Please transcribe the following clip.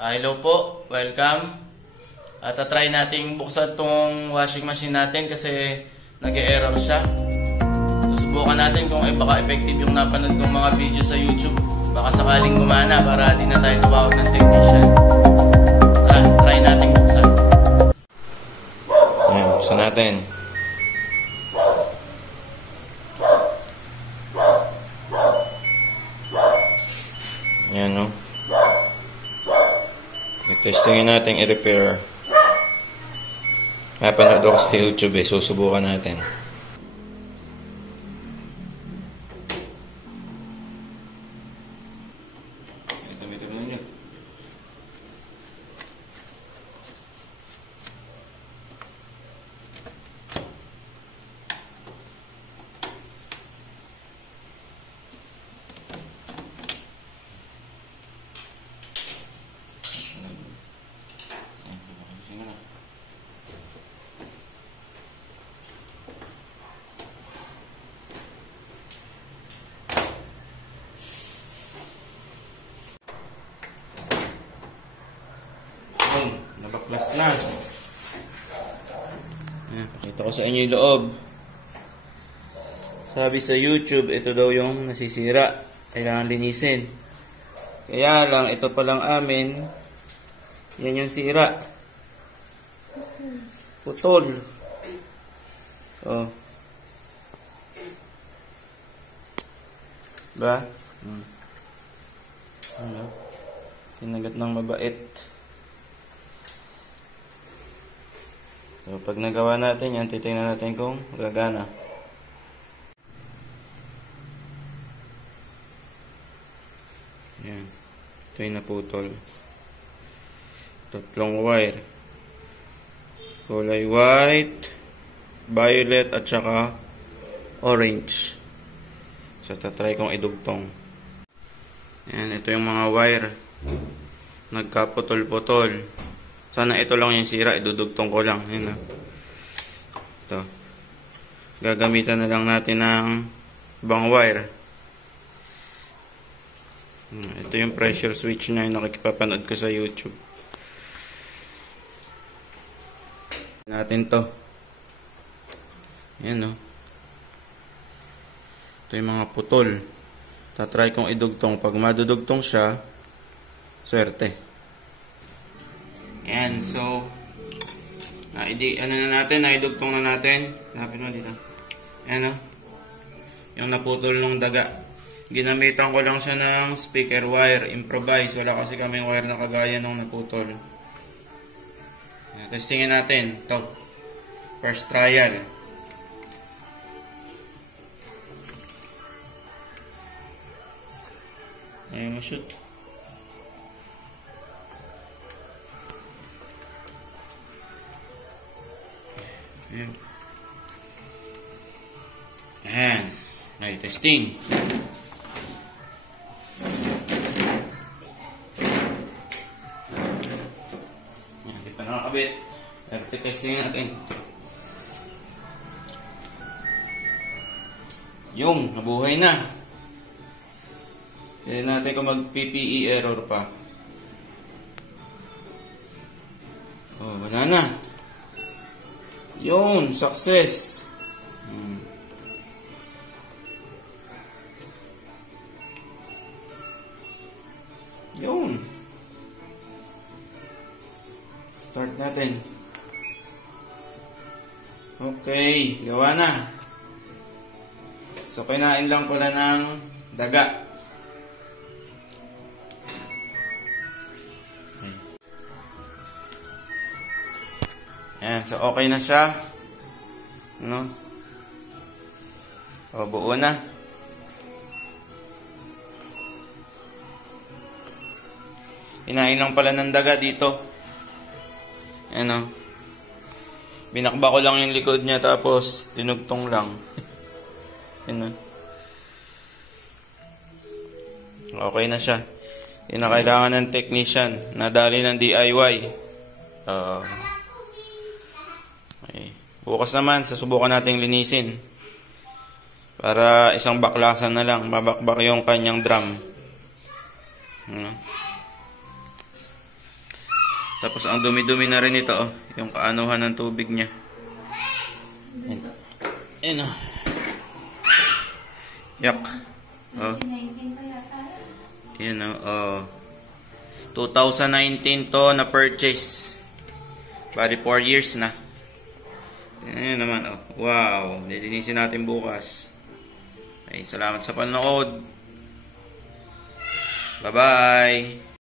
Hello po, welcome. At try nating buksan tong washing machine natin kasi nag-e-error siya. Susubukan natin kung baka effective yung napanood kong mga video sa YouTube. Baka sakaling gumana para di na tayo tumawag ng technician. Try nating buksan. Ayan, buksan natin. Ayan, no? Testingin natin i-repair. Napanood ako sa YouTube susubukan natin. Ito mo niya. Nabaklas na. Ayan, pakita ko sa inyo yung loob. Sabi sa YouTube, ito daw yung nasisira. Kailangan linisin. Kaya lang, ito palang amin. Yan yung sira. Putol. Oh. Ba? Ano? Kinagat ng mabait. So, pag nagawa natin yan, titingnan natin kung gagana. Yan. Ito yung naputol. Tatlong wire. Kulay white, violet, at saka orange. So, tatry kong idugtong. Yan, ito yung mga wire. Nagkaputol-putol. Sana ito lang yung sira, idudugtong ko lang. Yun, ito. Gagamitan na lang natin ng ibang wire. Ito yung pressure switch na yung nakikipapanood ko sa YouTube. Natin to. Yan, no. Ito yung mga putol. Tatry kong idugtong. Pag madudugtong siya, swerte. Yan, so naidugtong na natin. Lapit mo dito. Ayan, yung naputol ng daga. Ginamitan ko lang siya ng speaker wire, improvise. Wala kasi kaming wire na kagaya nung naputol. Testingin natin to. First trial. Ayan, ma-shoot. Ayan. Ayan. Ay, testing. Ayan, di pa nakakabit. Pero testing natin. Yung, nabuhay na. Tignan natin kung mag-PPE error pa. Oh, wala na. Yun, success. Yun. Start natin. Okay, gawa na. So, kinain lang pala ng daga. Ayan, so okay na siya. No? O, buo na. Kinain lang pala ng daga dito. Ayan, o. Binakba ko lang yung likod niya tapos tinugtong lang. Ayan, o. Okay na siya. Hindi na kailangan ng technician. Nadali ng DIY. Okay. Bukas naman, susubukan nating linisin. Para isang baklasan na lang, mabakbak yung kanyang drum. Tapos ang dumi-dumi na rin ito, oh. Yung kaanuhan ng tubig niya. Ayan. Ayan, oh. Yak. Oh. 2019 pa yata. Ayan, oh. 2019 to na purchase. Bali 4 years na. Ayan naman, oh. Wow. Lilinisin natin bukas. Ay, salamat sa panonood. Bye-bye.